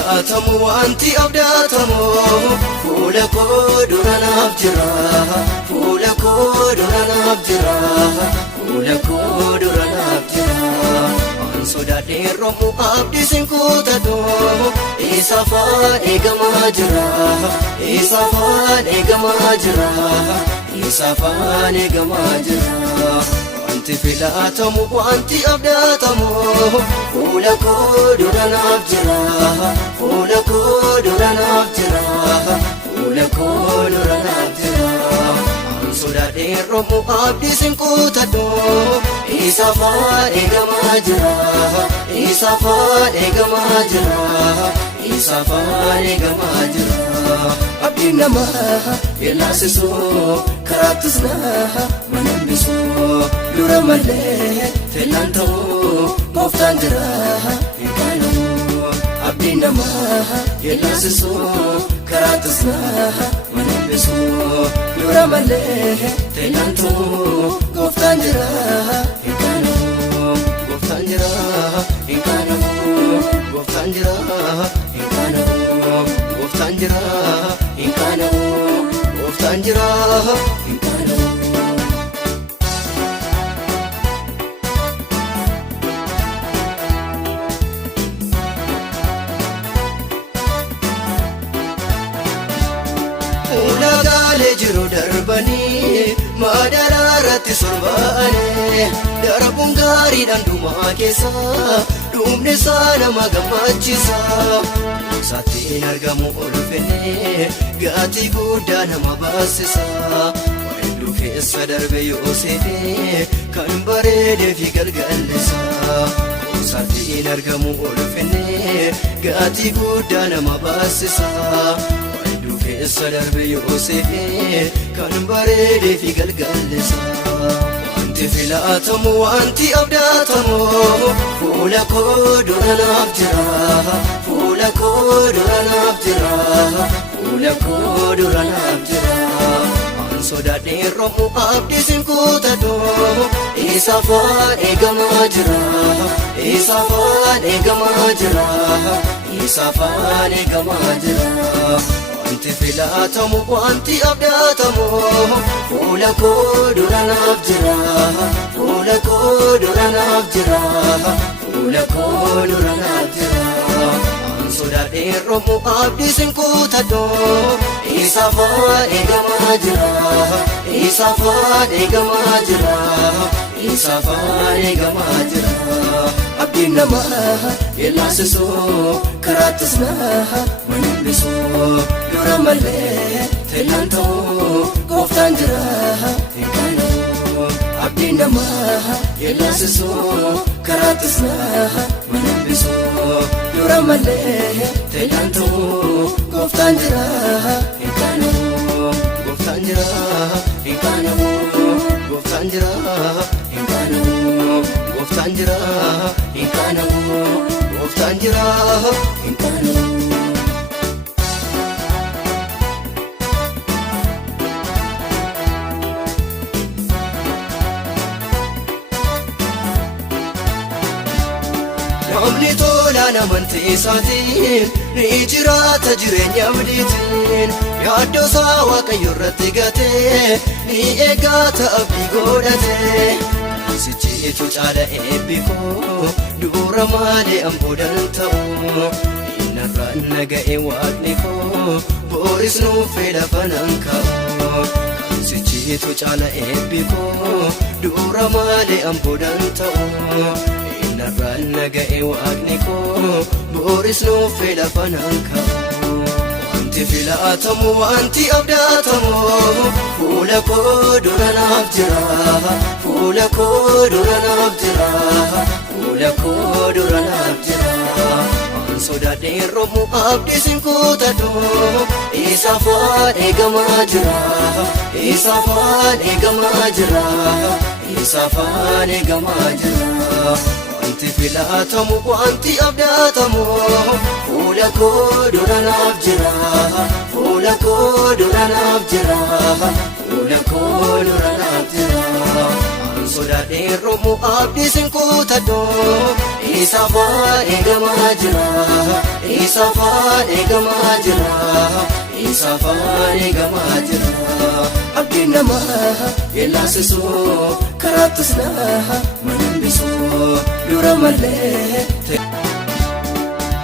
filatamu wanti abdatamu fuula koo dura naaf jira fuula koo dura naaf jira fuula koo dura naaf jira an sodaadhee romu abdiin kuutatu isa afaan eegamaa jira isa afaan eegamaa jira isa afaan eegamaa jira wanti filatamu wanti abdatamu fuula koo dura naaf jira fuula koo dura naaf jira fuula koo dura naaf jira an sodaadhee romu abdiin kuutatu isa afaan eegamaa jira isa afaan eegamaa jira isa afaan eegamaa jira abdiin namaa yellaasisu karaattis naa manambisu dura malee teellaan ta'uu gooftaan jira hin qaanamu abdiin namaa yellaasisu karaattis naa manambisu dura malee teellaan ta'uu gooftaan jira hin qaanamu gooftaan jira hin qaanamu gooftaan jira hin qaanamu gooftaan jira hin qaanamu gooftaan jira hin qaanamu ulagaalee jiru darbanii madaraarratti sorba'anii darbuun gaariidhaan dhumaa keessa dhumni isaa nama gammachiisa saattiin argamu ulfinne gaatii guddaa nama baasisa waayiluu keessa darbe Yoosefee kan bareedee fi galgallisa saattiin argamu ulfinne gaatii guddaa nama baasisa keessa darbe Yoosefee kan bareedee fi galgallisa wanti filatamu wanti abdatamu fuula koo dura naaf jira fuula koo dura naaf jira fuula koo dura naaf jira an sodaadhee romu abdiin kuutatu isa afaan eegamaa jira isa afaan eegamaa jira isa afaan eegamaa jira wanti filatamu wanti abdatamu fuula koo dura naaf jira fuula koo dura naaf jira fuula koo dura naaf jira an sodaadhee romu abdiin kuutatu isa afaan eegamaa jira isa afaan eegamaa jira isa afaan eegamaa jira abdiin namaa yellaasisu karaattis naa manambisu dura malee teellaan ta'uu gooftaan jira hin qaanamu abdiin namaa yellaasisu karaattis naa manambisu dura malee teellaan ta'uu gooftaan jira hin qaanamu gooftaan jira hin qaanamu gooftaan jira hin qaanamu gooftaan jira hin qaanamu gooftaan jira hin qaanamu namni tolaan amantii isaatiin ni jiraata jireenya abdiitiin yaaddoo isaa Waaqayyo irratti gatee ni eeggata abdii godhatee sichiitu caala eebbi koo dura malee amboodan ta'u innarraan naga'e Waaqni koo booris nuufee lafa nan ka'u sichiitu caala eebbi koo dura malee amboodan ta'u narraan naga'e Waaqni koo booris nuufee lafa nan ka'u wanti filatamu wanti abdatamu fuula koo dura naaf jira fuula koo dura naaf jira fuula koo dura naaf jira an sodaadhee romu abdiin kuutatu isa afaan eegamaa jira isa afaan eegamaa jira isa afaan eegamaa jira wanti filatamu wanti abdatamu fuula koo dura naaf jira fuula koo dura naaf jira fuula koo dura naaf jira an sodaadhee romu abdiin kuutatu Isafaan eegamaa jira. Isafaan eegamaa jira. Isafaan eegamaa jira. Abdiin namaa yellaasisuu karaattis naa manambisuu dura malee.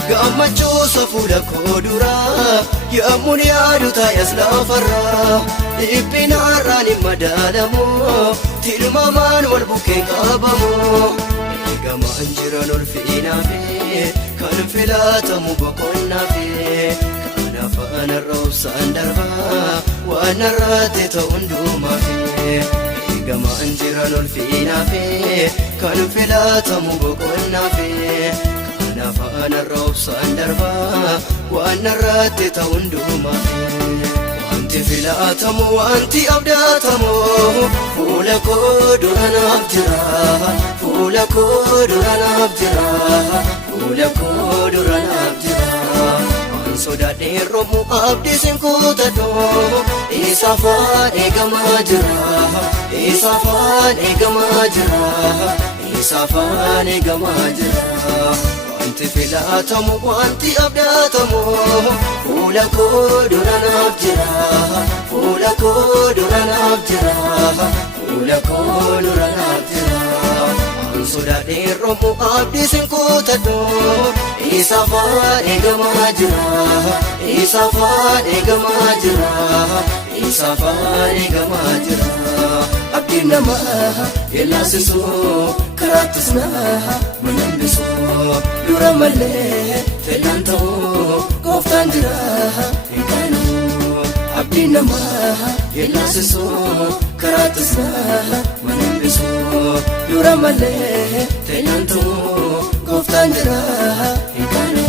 Gammachuusa fuula koo duraa yemmuu yaadu taayas lafarraa dhiphina har'aan hin madaalamu tilmaamaan wal bukkee qabamu eegamaan jiran ulfiinaafi kan filatamu boqonnaafi kan afaan arraabsaan darbaa waan irratti ta'u hundumaafi eegamaan jiran ulfiinaafi kan filatamu boqonnaafi afaan arraabsaan darbaa waan irratti ta'u hundumaafi wanti filatamu wanti abdatamu fuula koo dura naaf jira. Fuula koo dura naaf jira. Fuula koo dura naaf jira. Waan sodaadhee roobmu abdiis hin kutadhu. Isafaan eegamaa jira. Isafaan eegamaa jira. Isafaan eegamaa jira. Wanti filatamu wanti abdatamu fuula koo dura naaf jira. Fuula koo dura naaf jira. Fuula koo dura naaf jira. Waan sodaadhee roobmu abdiis hin kutadhu. Isafaan eegamaa jira. Isafaan eegamaa jira. Isafaan eegamaa jira. Abdiin namaa yellaasisuu karaattis naa manambisuu dura malee fedhaan ta'uu gooftaan jira hin qaanuu. Abdiin namaa yellaasisuu karaattis naa manambisuu dura malee fedhaan ta'uu gooftaan jira hin qaanuu.